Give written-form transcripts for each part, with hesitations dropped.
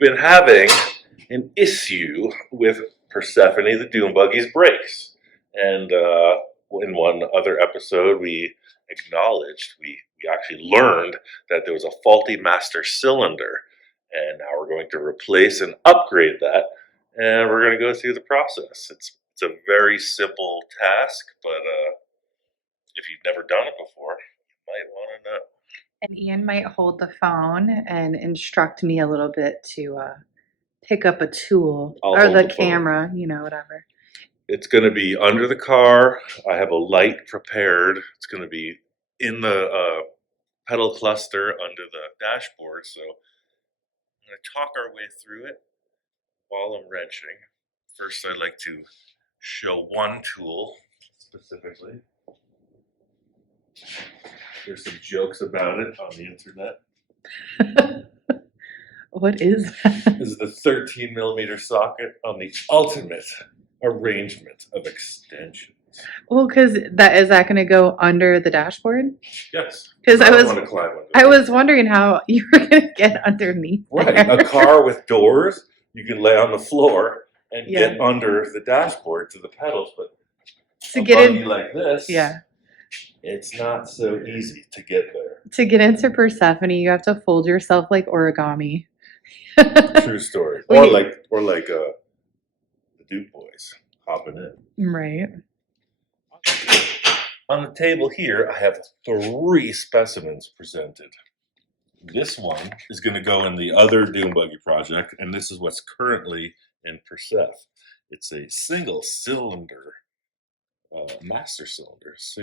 been having an issue with Persephone the Dune Buggy's brakes. And in one other episode, we acknowledged, we actually learned that there was a faulty master cylinder. And now we're going to replace and upgrade that. And we're going to go through the process. It's a very simple task, but if you've never done it before, you might want to know. And Ian might hold the phone and instruct me a little bit to pick up a tool I'll or hold the the phone. camera, whatever. It's going to be under the car. I have a light prepared. It's going to be in the pedal cluster under the dashboard. So I'm going to talk our way through it while I'm wrenching. First, I'd like to show one tool specifically. There's some jokes about it on the internet. What is that? This is the 13 millimeter socket on the ultimate arrangement of extensions. Well, because is that going to go under the dashboard? Yes. Because I want to climb under. I was wondering how you were going to get underneath. Right, there. a car with doors, you can lay on the floor and get under the dashboard to the pedals, but to a get buggy in, like this, yeah, it's not so easy to get there. to get into Persephone, you have to fold yourself like origami. True story. Or like the Duke boys hopping in. Right. On the table here, I have 3 specimens presented. This one is going to go in the other Dune Buggy project, and this is what's currently in Persephone. It's a single cylinder, master cylinder, it's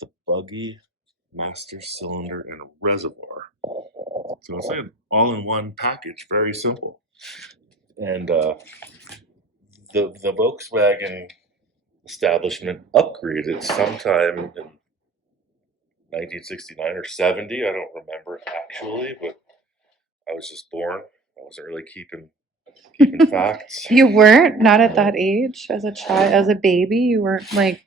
the buggy, master cylinder, and a reservoir. So it's like an all-in-one package, very simple. And the Volkswagen establishment upgraded sometime in 1969 or 70. I don't remember actually, but I was just born. I wasn't really keeping facts. You weren't? Not at that age? As a child, as a baby? You weren't like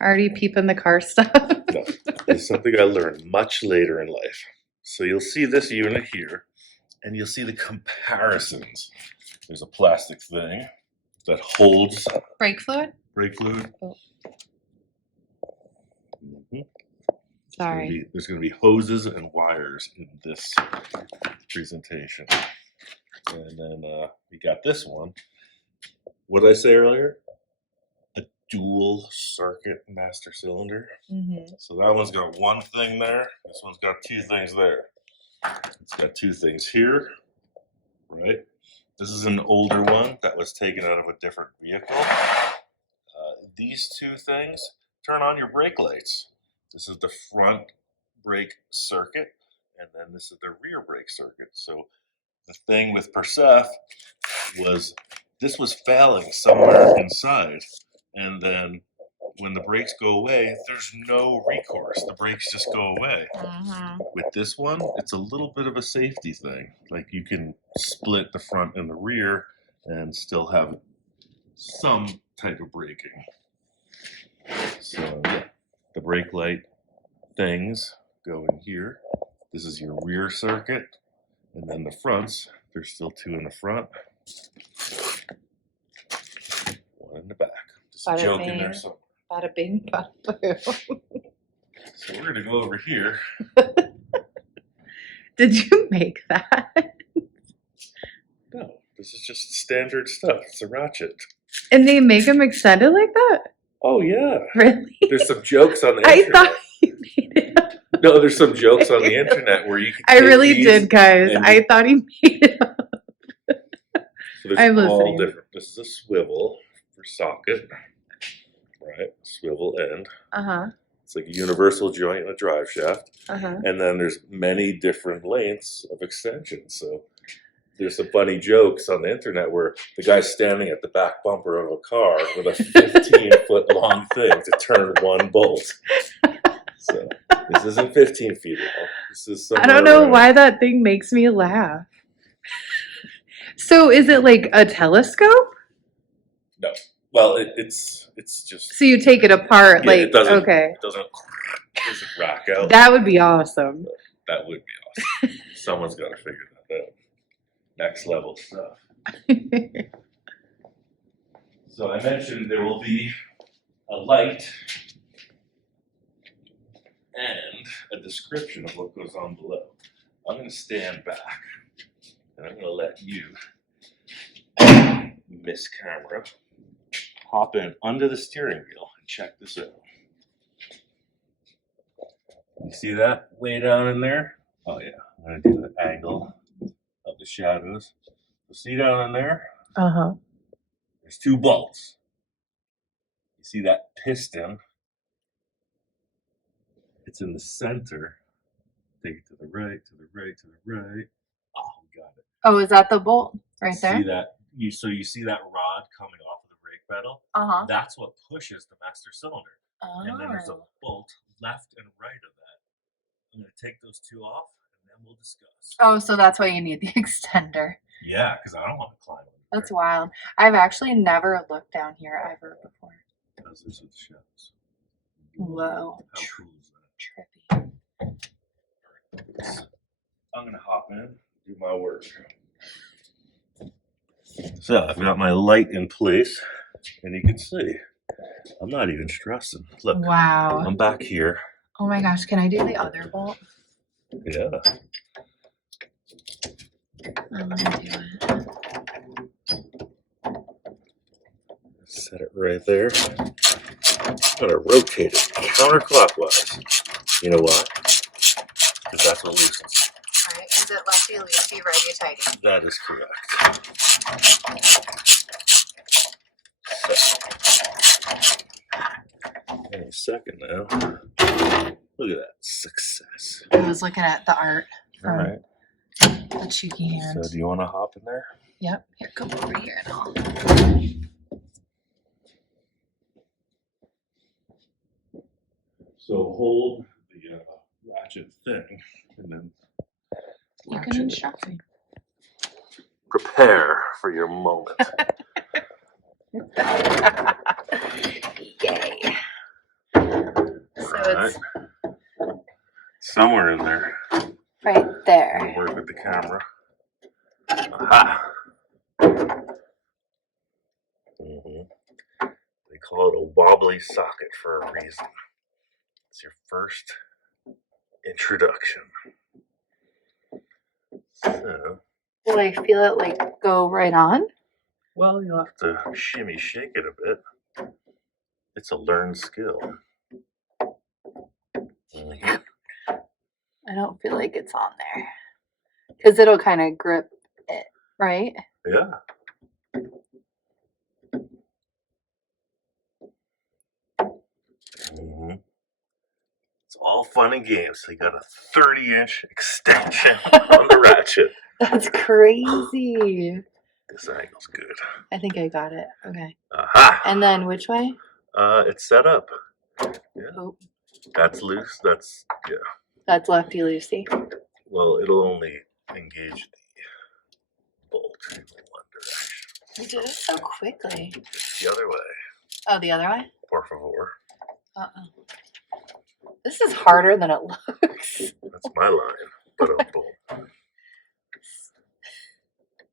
already peeping the car stuff? No, it's something I learned much later in life. So you'll see this unit here, and you'll see the comparisons. There's a plastic thing that holds Brake fluid? brake fluid. Oh. Mm-hmm. Sorry. There's going to be hoses and wires in this presentation. And then we got this one. What did I say earlier? A dual circuit master cylinder. Mm-hmm. So that one's got one thing there. This one's got 2 things there. It's got 2 things here, right? This is an older one that was taken out of a different vehicle. These 2 things turn on your brake lights. This is the front brake circuit, and then this is the rear brake circuit. So the thing with Persephone was this was failing somewhere inside, and then when the brakes go away, there's no recourse. The brakes just go away. Mm-hmm. With this one, it's a little bit of a safety thing. Like you can split the front and the rear and still have some type of braking. So yeah, the brake light things go in here. This is your rear circuit. And then the fronts, there's still 2 in the front. 1 in the back. Just a joke in there. So Bada bing, bada boo. So we're going to go over here. Did you make that? No, this is just standard stuff. It's a ratchet. And they make them extended like that? Oh, yeah. Really? There's some jokes on the I internet. thought you made it up. No, there's some jokes on the internet where you can I really did, guys. and I thought he made it up. So there's I'm all listening. different. This is a swivel for socket, right? Swivel end. Uh-huh. It's like a universal joint and a drive shaft. Uh-huh. And then there's many different lengths of extensions. So there's some funny jokes on the internet where the guy's standing at the back bumper of a car with a 15-foot long thing to turn 1 bolt. So this isn't 15 feet long. This is I don't know why that thing makes me laugh. So is it like a telescope? No. Well, it's just. So you take it apart, Yeah, like, it doesn't, okay. It doesn't rack out. That would be awesome. That would be awesome. Someone's got to figure that out. Next level stuff. So I mentioned there will be a light and a description of what goes on below. I'm going to stand back and I'm going to let you, Miss Camera, hop in under the steering wheel and check this out. You see that way down in there? Oh yeah, I'm going to do the angle of the shadows. So see down in there? Uh-huh. There's two bolts. You see that piston? It's in the center. Take it to the right, to the right, to the right. Oh, we got it. Oh, is that the bolt right there? See that? So you see that rod coming off of the brake pedal? Uh-huh. That's what pushes the master cylinder. Oh. And then there's a bolt left and right of that. I'm going to take those two off, and then we'll discuss. Oh, so that's why you need the extender. Yeah, because I don't want to climb over That's there. wild. I've actually never looked down here ever before. How's this with the shadows? Whoa. How cool is Trippy. that? I'm going to hop in, do my work. So I've got my light in place, and you can see I'm not even stressing. Look, Wow. I'm back here. Oh my gosh, can I do the other bolt? Yeah. I want to do it. Set it right there. I'm going to rotate it counterclockwise. You know why? Because that's what loosens. Right, is it lefty loosey, righty tighty? That is correct. Any second now. Look at that success. I was looking at the art All from right. the cheeky hand. So do you want to hop in there? Yep. Here, come over here and I'll. So hold the ratchet thing and then You latch can it. instruct me. Prepare for your moment. Yay. So Right. it's Somewhere in there. right I'm there. gonna work with the camera. Aha! They call it a wobbly socket for a reason. It's your first introduction. So, Will I feel it like go right on? well, you'll have to shimmy shake it a bit. It's a learned skill. Mhm. I don't feel like it's on there. Because it'll kind of grip it, right? Yeah. It's all fun and games. So you got a 30-inch extension on the ratchet. That's crazy. This angle's good. I think I got it. Okay. Aha! And then which way? It's set up. Yeah. Oh, That's loose. That's, yeah. that's lefty loosey. Well, it'll only engage the bolt in one direction. We did it so quickly. It's the other way. Oh, the other way? Por favor. This is harder than it looks. That's my line. But a bolt.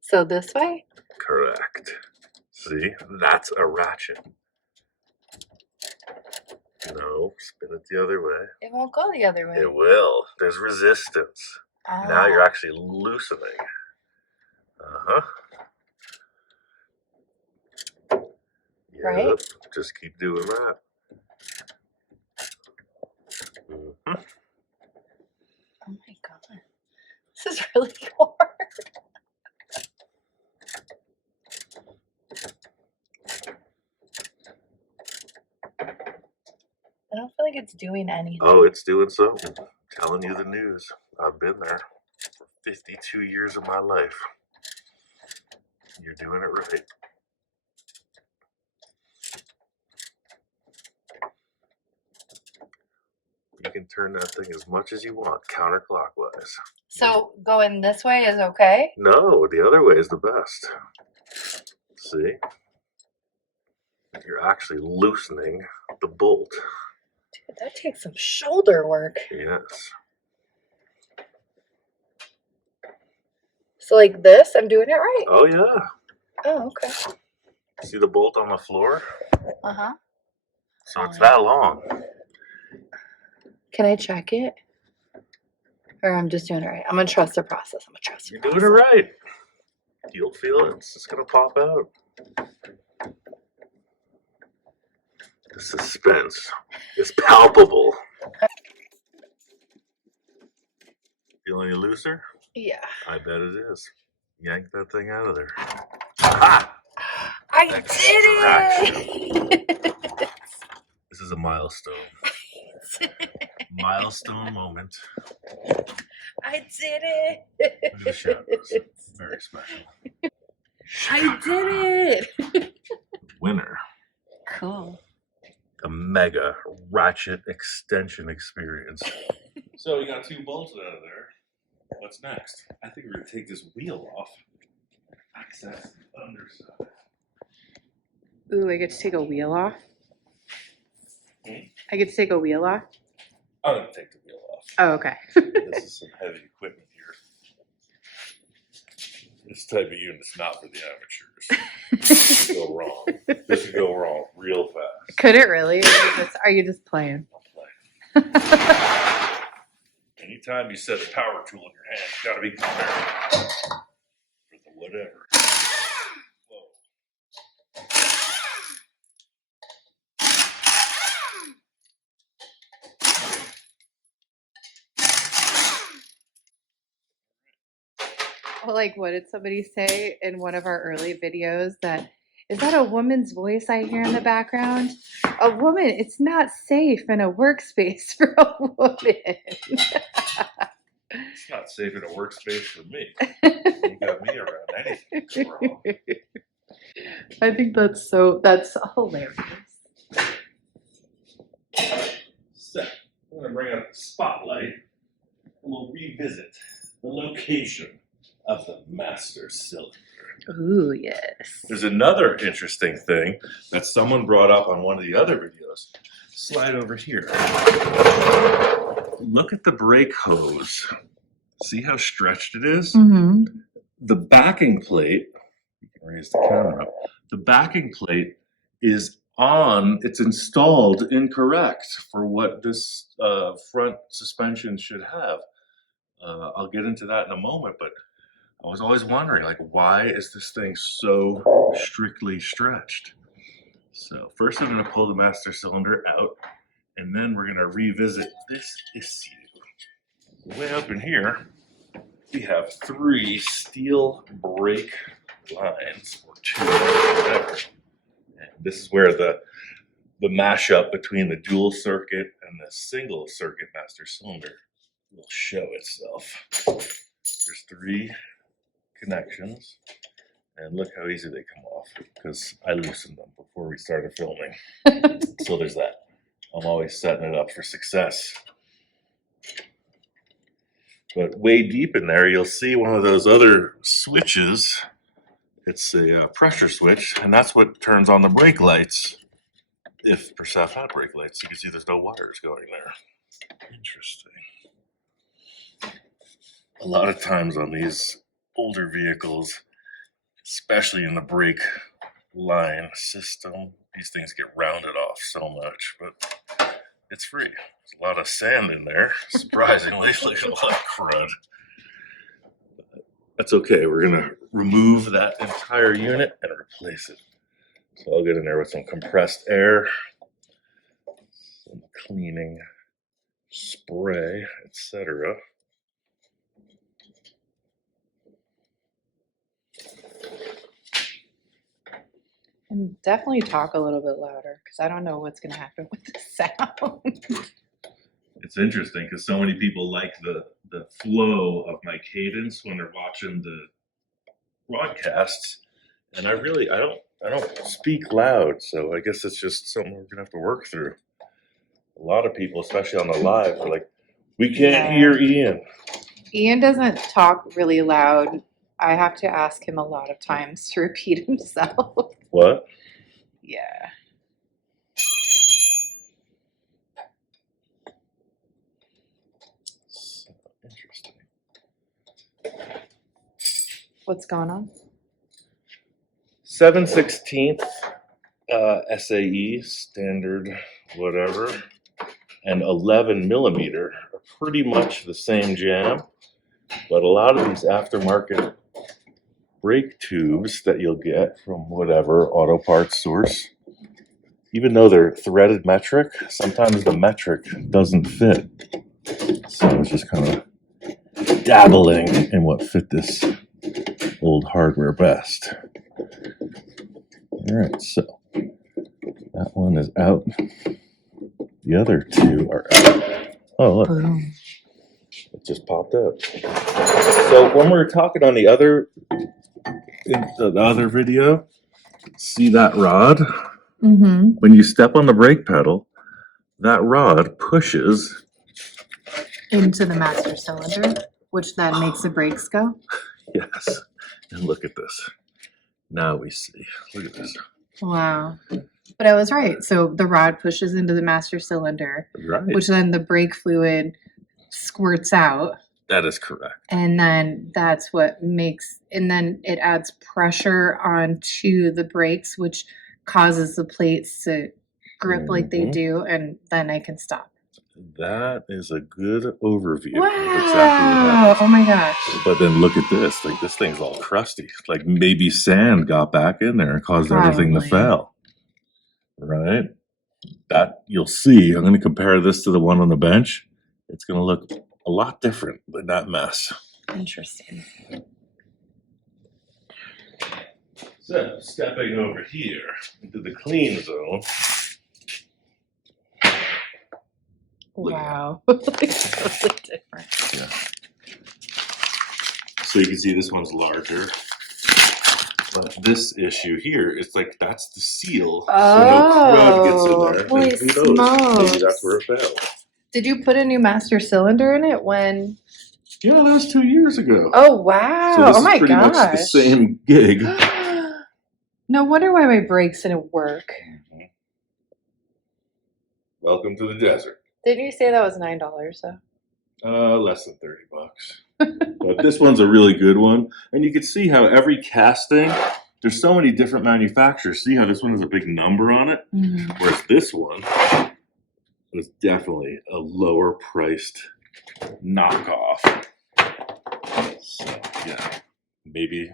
So this way? Correct. See? That's a ratchet. No, spin it the other way. It won't go the other way. It will. There's resistance. Ah. Now you're actually loosening. Uh-huh. Yep. Right? Just keep doing that. Mm-hmm. Oh my god. This is really hard. I don't feel like it's doing anything. Oh, it's doing something. Telling you the news. I've been there for 52 years of my life. You're doing it right. You can turn that thing as much as you want, counterclockwise. So going this way is okay? No, the other way is the best. See? You're actually loosening the bolt. Dude, that takes some shoulder work. Yes. So like this, I'm doing it right. Oh yeah. Oh, okay. See the bolt on the floor? Uh-huh. So it's that long. Can I check it? Or I'm just doing it right. I'm gonna trust the process. I'm gonna trust the You're process. doing it right. You'll feel it. It's just gonna pop out. The suspense is palpable. Feel any looser? Yeah. I bet it is. Yank that thing out of there. Ha! I did it! This is a milestone. Milestone moment. I did it! Look at the shadows. Very special. I did it! Winner. Cool. A mega ratchet extension experience. So you got 2 bolts out of there. What's next? I think we're gonna take this wheel off. Access the underside. Ooh, I get to take a wheel off. Hmm? I get to take a wheel off. I'm gonna take the wheel off. Oh, okay. This is some heavy equipment here. This type of unit's not for the amateurs. This could go wrong. This could go wrong real fast. Could it really? Or are you just playing? I'm playing. Anytime you set a power tool in your hand, you gotta be prepared for the whatever. Whoa. Well, like, what did somebody say in one of our early videos? That is that a woman's voice I hear in the background? A woman, it's not safe in a workspace for a woman. It's not safe in a workspace for me. You got me around anything wrong. I think that's hilarious. So, I'm going to bring up the spotlight and we'll revisit the location of the master cylinder. Ooh, yes. There's another interesting thing that someone brought up on one of the other videos. Slide over here. Look at the brake hose. See how stretched it is? Mm-hmm. The backing plate, you can raise the camera up, the backing plate is it's installed incorrect for what this front suspension should have. I'll get into that in a moment, but I was always wondering, like, why is this thing so strictly stretched? So first I'm going to pull the master cylinder out, and then we're going to revisit this issue. Way up in here, we have 3 steel brake lines, or 2, whatever. And this is where the mashup between the dual circuit and the single circuit master cylinder will show itself. There's 3 connections, and look how easy they come off because I loosened them before we started filming. So there's that. I'm always setting it up for success. But way deep in there, you'll see one of those other switches. It's a pressure switch, and that's what turns on the brake lights. If Persephone had brake lights, you can see there's no wires going there. Interesting. A lot of times on these older vehicles, especially in the brake line system, these things get rounded off so much, but it's free. There's a lot of sand in there, surprisingly. Look at a lot of crud. That's okay. We're going to remove that entire unit and replace it. So I'll get in there with some compressed air, some cleaning spray, etc. And definitely talk a little bit louder because I don't know what's going to happen with the sound. It's interesting because so many people like the flow of my cadence when they're watching the broadcasts, and I don't speak loud, so I guess it's just something we're gonna have to work through. A lot of people, especially on the live, are like, we can't hear Ian. Ian doesn't talk really loud. I have to ask him a lot of times to repeat himself. What? Yeah. So interesting. What's going on? 7/16 SAE standard, whatever, and 11 millimeter are pretty much the same jam, but a lot of these aftermarket brake tubes that you'll get from whatever auto parts source, even though they're threaded metric, sometimes the metric doesn't fit. So I was just kind of dabbling in what fit this old hardware best. All right, so that one is out. The other two are out. Oh, look, it just popped up. So when we were talking on the other video, see that rod? Mm-hmm. When you step on the brake pedal, that rod pushes Into the master cylinder, which then makes the brakes go. Yes. And look at this. Now we see. Look at this. Wow. But I was right. So the rod pushes into the master cylinder, Right. which then the brake fluid squirts out. That is correct. And then that's what makes, and then it adds pressure onto the brakes, which causes the plates to grip like they do. And then I can stop. That is a good overview. Wow. Of exactly what happens. Oh my gosh. But then look at this. Like, this thing's all crusty. Like maybe sand got back in there and caused everything to fail. Right? That you'll see. I'm going to compare this to the one on the bench. It's going to look a lot different than that mess. Interesting. So, stepping over here into the clean zone. Wow. Looks totally different. Yeah. So you can see this one's larger. But this issue here is like, that's the seal. Oh, so no crud gets in there. holy And who knows? smokes. Maybe that's where it failed. Did you put a new master cylinder in it when? Yeah, that was 2 years ago. Oh, wow. So this oh my is pretty gosh. much the same gig. No wonder why my brakes didn't work. Mm-hmm. Welcome to the desert. Didn't you say that was $9 though? Less than $30. But this one's a really good one. And you can see how every casting, there's so many different manufacturers. See how this one has a big number on it? Mm-hmm. Whereas this one was definitely a lower priced knockoff. So yeah, maybe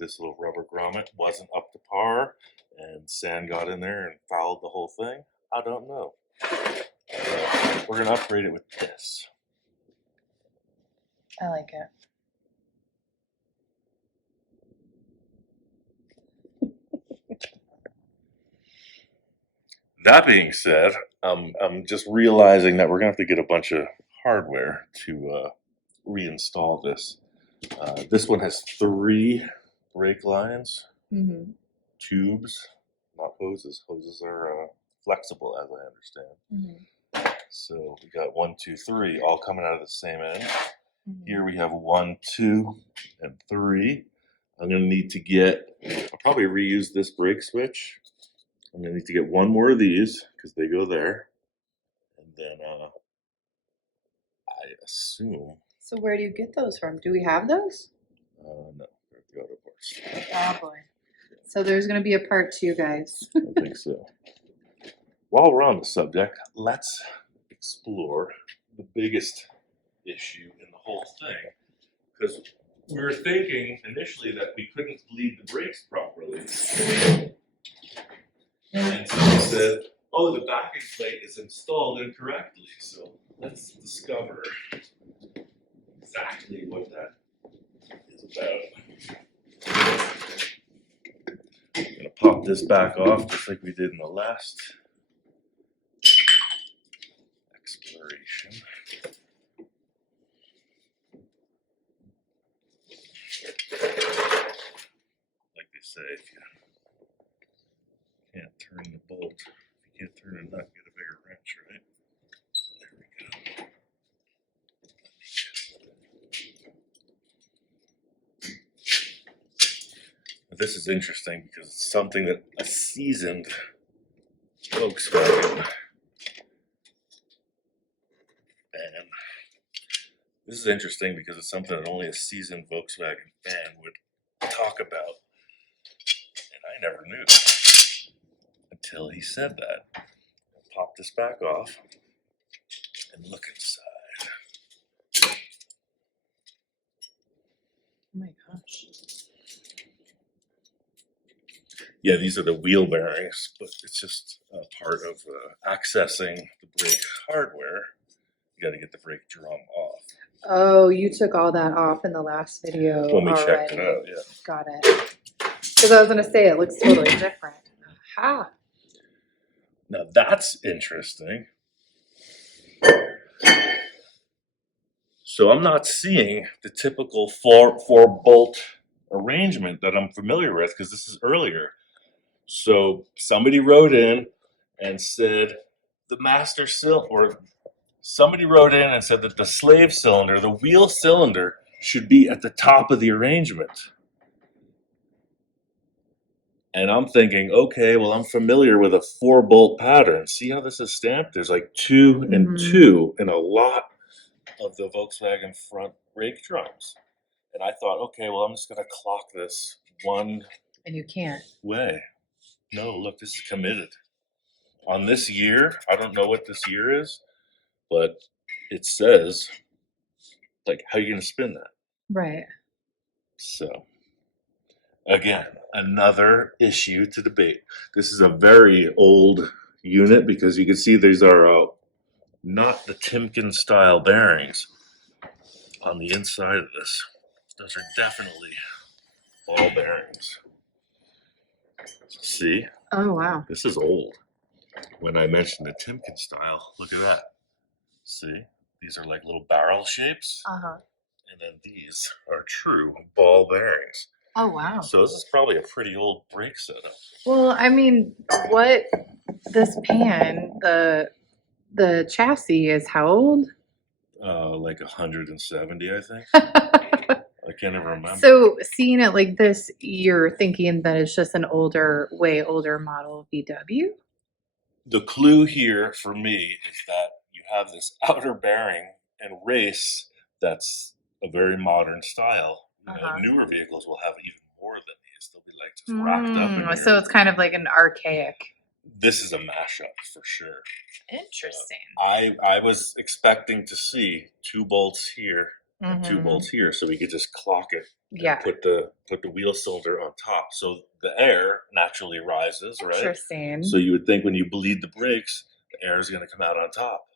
this little rubber grommet wasn't up to par and sand got in there and fouled the whole thing. I don't know. We're gonna upgrade it with this. I like it. That being said, I'm just realizing that we're gonna have to get a bunch of hardware to reinstall this. This one has 3 brake lines, Mm-hmm. tubes, not hoses. Hoses are flexible, as I understand. Mm-hmm. So we got 1, 2, 3, all coming out of the same end. Mm-hmm. Here we have 1, 2, and 3. I'm gonna need to get. I'll probably reuse this brake switch. I'm gonna need to get 1 more of these because they go there, and then I assume. So where do you get those from? Do we have those? No, they're at the auto parts. Oh boy. So there's going to be a part 2, guys. I think so. While we're on the subject, let's explore the biggest issue in the whole thing, because we were thinking initially that we couldn't bleed the brakes properly. And someone said, oh, the backing plate is installed incorrectly. So let's discover exactly what that is about. I'm going to pop this back off just like we did in the last exploration. Like they say, if you can't turn the bolt, if you can't turn a nut, get a bigger wrench, right? There we go. This is interesting because it's something that a seasoned Volkswagen fan This is interesting because it's something that only a seasoned Volkswagen fan would talk about. And I never knew until he said that. Pop this back off and look inside. Oh my gosh. Yeah, these are the wheel bearings, but it's just a part of accessing the brake hardware. You got to get the brake drum off. Oh, you took all that off in the last video When we already. checked it out, yeah. Got it. Because I was going to say, it looks totally different. Aha. Now that's interesting. So I'm not seeing the typical four bolt arrangement that I'm familiar with because this is earlier. So somebody wrote in and said the master cylinder, or somebody wrote in and said that the slave cylinder, the wheel cylinder, should be at the top of the arrangement. And I'm thinking, okay, well, I'm familiar with a 4-bolt pattern. See how this is stamped? There's like 2 and 2 in a lot of the Volkswagen front brake drums. And I thought, okay, well, I'm just going to clock this one And you can't. way. No, look, this is committed. On this year, I don't know what this year is, but it says, like, how are you going to spin that? Right. So, again, another issue to debate. This is a very old unit because you can see these are not the Timken style bearings on the inside of this. Those are definitely ball bearings. See? Oh, wow. This is old. When I mentioned the Timken style, look at that. See? These are like little barrel shapes. Uh-huh. And then these are true ball bearings. Oh, wow. So this is probably a pretty old brake setup. Well, I mean, what this pan, the chassis is how old? Like 170, I think. I can't even remember. So seeing it like this, you're thinking that it's just an older, way older model VW? The clue here for me is that you have this outer bearing and race that's a very modern style. You know, newer vehicles will have even more than these. They'll be like just wrapped up in here. So it's kind of like an archaic. This is a mashup for sure. Interesting. I was expecting to see 2 bolts here and 2 bolts here, so we could just clock it. Yeah. Put the wheel cylinder on top, so the air naturally rises, right? Interesting. So you would think when you bleed the brakes, the air is going to come out on top.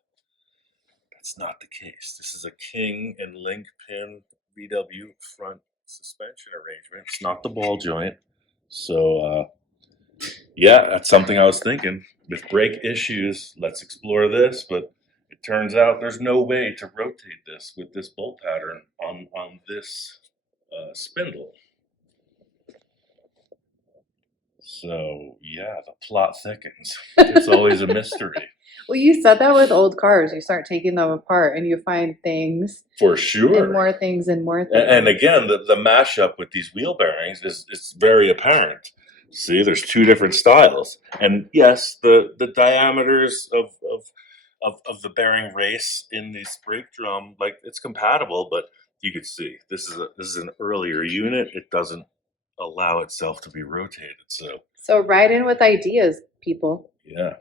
That's not the case. This is a king and link pin VW front suspension arrangement. It's not the ball joint. So yeah, that's something I was thinking. With brake issues, let's explore this, but it turns out there's no way to rotate this with this bolt pattern on this spindle. So yeah, the plot thickens. It's always a mystery. Well, you said that with old cars. You start taking them apart and you find things. For sure. And more things and more things. And again, the mashup with these wheel bearings is very apparent. See, there's 2 different styles. And yes, the diameters of the bearing race in this brake drum, like, it's compatible, but you could see this is an earlier unit. It doesn't allow itself to be rotated. So ride in with ideas, people. yeah.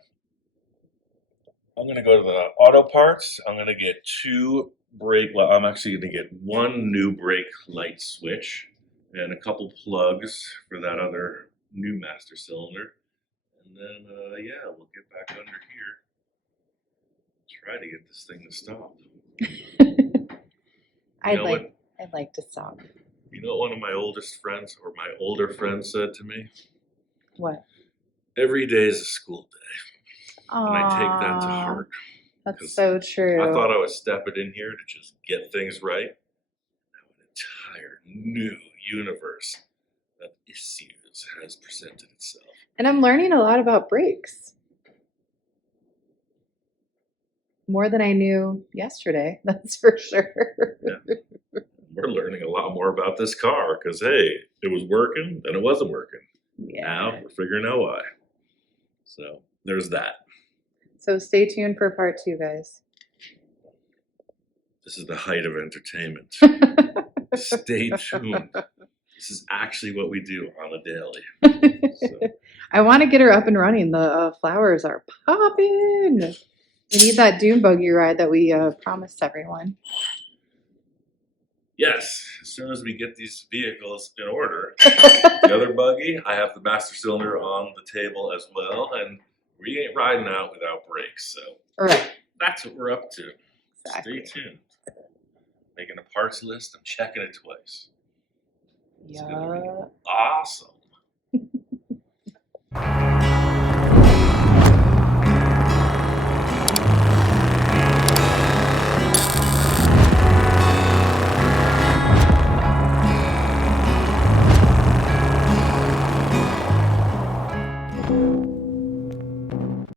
I'm going to go to the auto parts. I'm going to get 2 brake. Well, I'm actually going to get 1 new brake light switch and a couple plugs for that other new master cylinder. And then, yeah, we'll get back under here. Try to get this thing to stop. I'd like to stop. You know what one of my oldest friends, or my older friends, said to me? What? Every day is a school day. Aww, and I take that to heart. That's so true. I thought I was stepping in here to just get things right. Now an entire new universe of issues has presented itself. And I'm learning a lot about brakes. More than I knew yesterday, that's for sure. Yeah. We're learning a lot more about this car because, hey, it was working, then it wasn't working. Yeah. Now we're figuring out why. So there's that. So stay tuned for part 2, guys. This is the height of entertainment. Stay tuned. This is actually what we do on a daily. So. I want to get her up and running. The flowers are popping. We need that dune buggy ride that we promised everyone. Yes, as soon as we get these vehicles in order. The other buggy, I have the master cylinder on the table as well, and we ain't riding out without brakes. So Right. that's what we're up to. Exactly. Stay tuned. Making a parts list. I'm checking it twice. It's gonna be awesome.